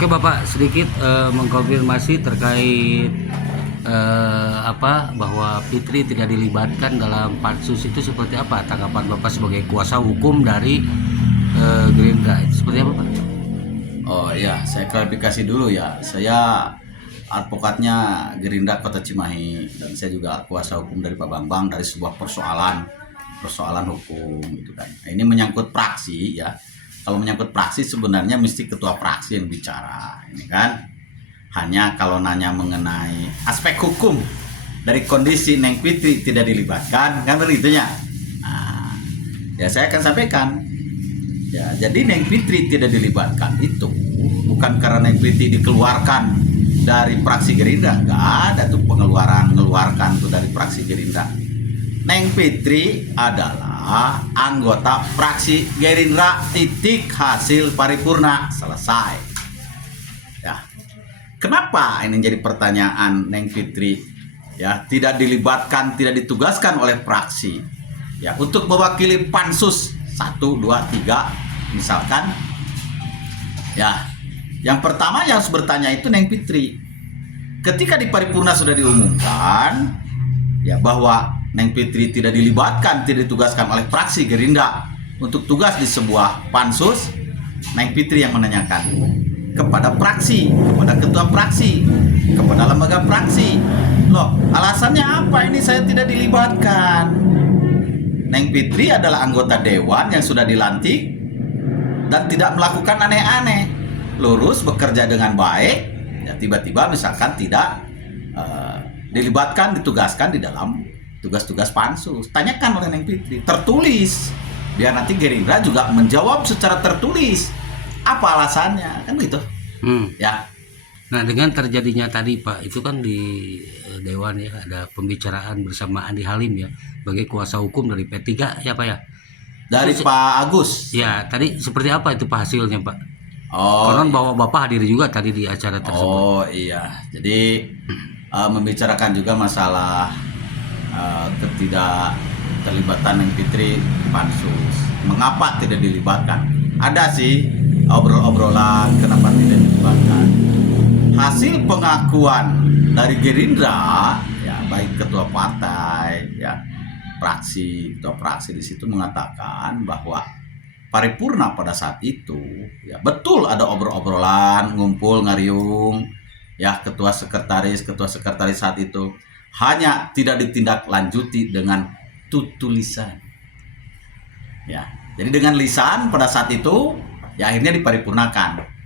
Oke Bapak, sedikit mengkonfirmasi terkait bahwa Fitri tidak dilibatkan dalam pansus itu seperti apa tanggapan Bapak sebagai kuasa hukum dari Gerindra, itu seperti apa Pak? Oh iya, saya klarifikasi dulu ya. Saya advokatnya Gerindra Kota Cimahi dan saya juga kuasa hukum dari Pak Bambang dari sebuah persoalan hukum gitu kan. Nah, ini menyangkut praksi ya. Kalau menyangkut praksi sebenarnya mesti ketua praksi yang bicara, ini kan. Hanya kalau nanya mengenai aspek hukum dari kondisi Neng Fitri tidak dilibatkan, kan begitunya. Nah, ya saya akan sampaikan. Ya, jadi Neng Fitri tidak dilibatkan itu bukan karena Neng Fitri dikeluarkan dari praksi Gerindra, nggak ada tuh mengeluarkan tuh dari praksi Gerindra. Neng Fitri adalah anggota praksi Gerindra, titik, hasil paripurna selesai. Ya, kenapa ini jadi pertanyaan Neng Fitri ya tidak dilibatkan, tidak ditugaskan oleh praksi ya untuk mewakili pansus 1, 2, 3 misalkan ya. Yang pertama yang harus bertanya itu Neng Fitri ketika di paripurna sudah diumumkan ya bahwa Neng Fitri tidak dilibatkan, tidak ditugaskan oleh praksi Gerindra untuk tugas di sebuah pansus. Neng Fitri yang menanyakan kepada praksi, kepada ketua praksi, kepada lembaga praksi, loh alasannya apa ini saya tidak dilibatkan? Neng Fitri adalah anggota dewan yang sudah dilantik dan tidak melakukan aneh-aneh, lurus bekerja dengan baik, ya tiba-tiba misalkan tidak dilibatkan, ditugaskan di dalam tugas-tugas pansus. Tanyakan oleh Neng Fitri, tertulis, biar nanti Gerindra juga menjawab secara tertulis apa alasannya, kan begitu. Ya. Nah, dengan terjadinya tadi Pak, itu kan di Dewan ya ada pembicaraan bersama Andi Halim ya sebagai kuasa hukum dari P3 ya Pak ya. Dari Itu, Pak Agus. ya tadi seperti apa itu Pak hasilnya Pak? Oh, Konon bahwa Bapak hadir juga tadi di acara tersebut. oh iya. Jadi membicarakan juga masalah ketidak terlibatan Neng Fitri pansus. Mengapa tidak dilibatkan? Ada sih obrol-obrolan kenapa tidak dilibatkan. Hasil pengakuan dari Gerindra ya baik ketua partai ya ketua praksi di situ mengatakan bahwa paripurna pada saat itu ya betul ada obrol-obrolan, ngumpul ngariung ya ketua sekretaris saat itu, hanya tidak ditindaklanjuti dengan tulisan. Ya, jadi dengan lisan pada saat itu ya akhirnya diparipurnakan.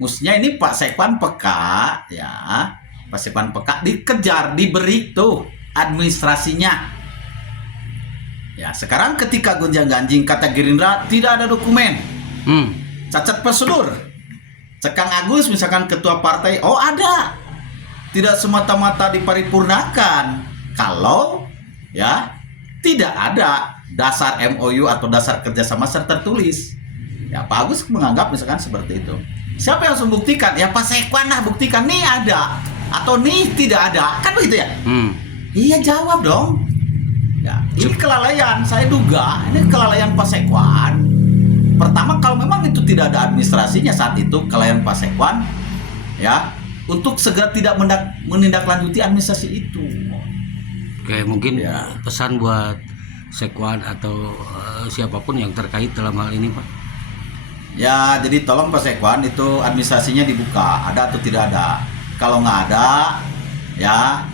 Mestinya ini Pak Sekwan peka ya, Pak Sekwan peka dikejar, diberi tuh administrasinya. Ya, sekarang ketika gonjang-ganjing kata Gerindra tidak ada dokumen. Cacat prosedur. Cekang Agus misalkan ketua partai, oh ada. Tidak semata-mata diparipurnakan kalau ya tidak ada dasar MOU atau dasar kerjasama tertulis. Ya Pak Agus menganggap misalkan seperti itu. Siapa yang harus membuktikan? Ya Pak Sekwan lah buktikan nih ada atau nih tidak ada, kan begitu ya? Iya jawab dong. Ya ini kelalaian, saya duga ini kelalaian Pak Sekwan. Pertama kalau memang itu tidak ada administrasinya saat itu kelalaian Pak Sekwan ya. Untuk segera tidak menindaklanjuti administrasi itu. Oke, mungkin ya pesan buat Sekwan atau siapapun yang terkait dalam hal ini Pak. Ya, jadi tolong Pak Sekwan itu administrasinya dibuka, ada atau tidak ada. Kalau nggak ada, ya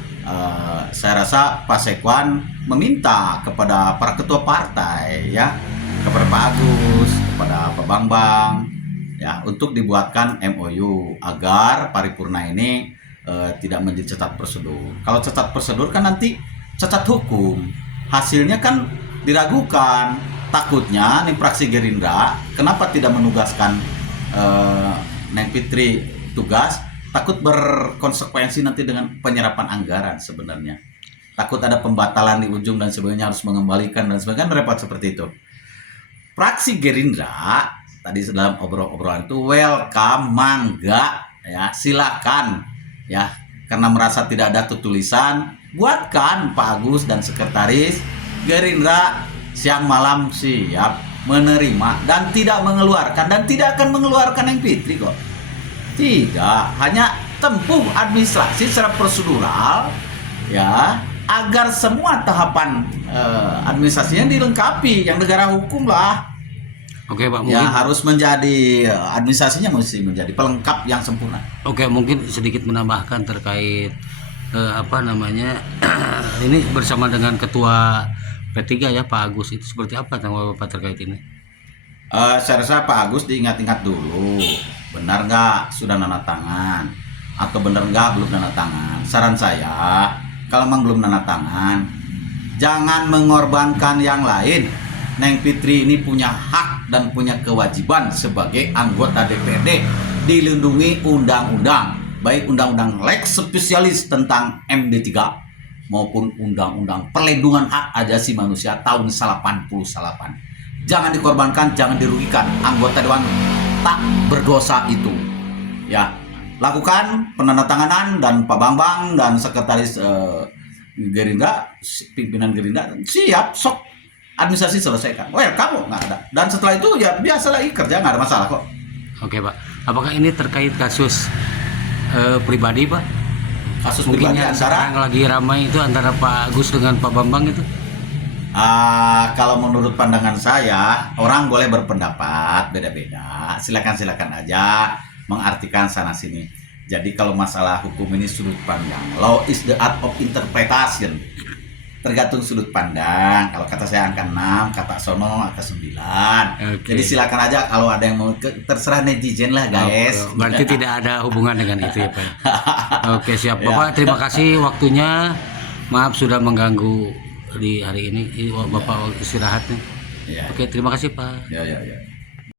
saya rasa Pak Sekwan meminta kepada para ketua partai, ya, kepada Pak Agus, kepada Pak Bambang, ya, untuk dibuatkan MOU agar paripurna ini tidak menjadi cacat prosedur. Kalau cacat prosedur kan nanti cacat hukum, hasilnya kan diragukan. Takutnya nih praksi Gerindra kenapa tidak menugaskan Neng Fitri tugas, takut berkonsekuensi nanti dengan penyerapan anggaran sebenarnya. Takut ada pembatalan di ujung dan sebagainya, harus mengembalikan dan sebagainya, repot seperti itu. Praksi Gerindra tadi dalam obrolan itu welcome, mangga ya, silakan ya, karena merasa tidak ada tulisan, buatkan Pak Agus dan sekretaris Gerindra siang malam siap menerima dan tidak mengeluarkan dan tidak akan mengeluarkan Neng Fitri kok. Tidak, hanya tempuh administrasi secara prosedural ya, agar semua tahapan administrasinya dilengkapi, yang negara hukum lah. Oke Pak, Ya mungkin harus menjadi administrasinya mesti menjadi pelengkap yang sempurna. oke, mungkin sedikit menambahkan terkait apa namanya ini bersama dengan Ketua P3 ya Pak Agus, itu seperti apa tanggapan Bapak terkait ini? Saya rasa Pak Agus diingat-ingat dulu, benar nggak sudah nana tangan atau benar nggak belum nana tangan. Saran saya, kalau memang belum nana tangan, jangan mengorbankan yang lain. Neng Fitri ini punya hak dan punya kewajiban sebagai anggota DPRD, dilindungi undang-undang, baik undang-undang lex spesialis tentang MD3 maupun undang-undang perlindungan hak asasi manusia tahun 88. Jangan dikorbankan, jangan dirugikan anggota dewan tak berdosa itu. Ya, lakukan penandatanganan dan Pak Bambang dan sekretaris Gerindra, pimpinan Gerindra siap, sok administrasi selesaikan. Kamu nggak ada. Dan setelah itu ya biasa lagi kerja, nggak ada masalah kok. Oke Pak, apakah ini terkait kasus pribadi Pak? Kasus Mungkin pribadi yang antara sekarang lagi ramai itu antara Pak Agus dengan Pak Bambang itu? kalau menurut pandangan saya, orang boleh berpendapat beda-beda. Silakan aja mengartikan sana sini. Jadi kalau masalah hukum ini sudut pandang. Law is the art of interpretation. Tergantung sudut pandang. Kalau kata saya angka 6, kata sono angka 9. Oke. Jadi silakan aja kalau ada yang mau, terserah netizen lah guys. Oke, berarti tidak ada hubungan dengan itu ya Pak. Oke siap Ya. Bapak, terima kasih waktunya. Maaf sudah mengganggu di hari ini. Bapak istirahat nih. Ya, Oke, terima kasih Pak. ya.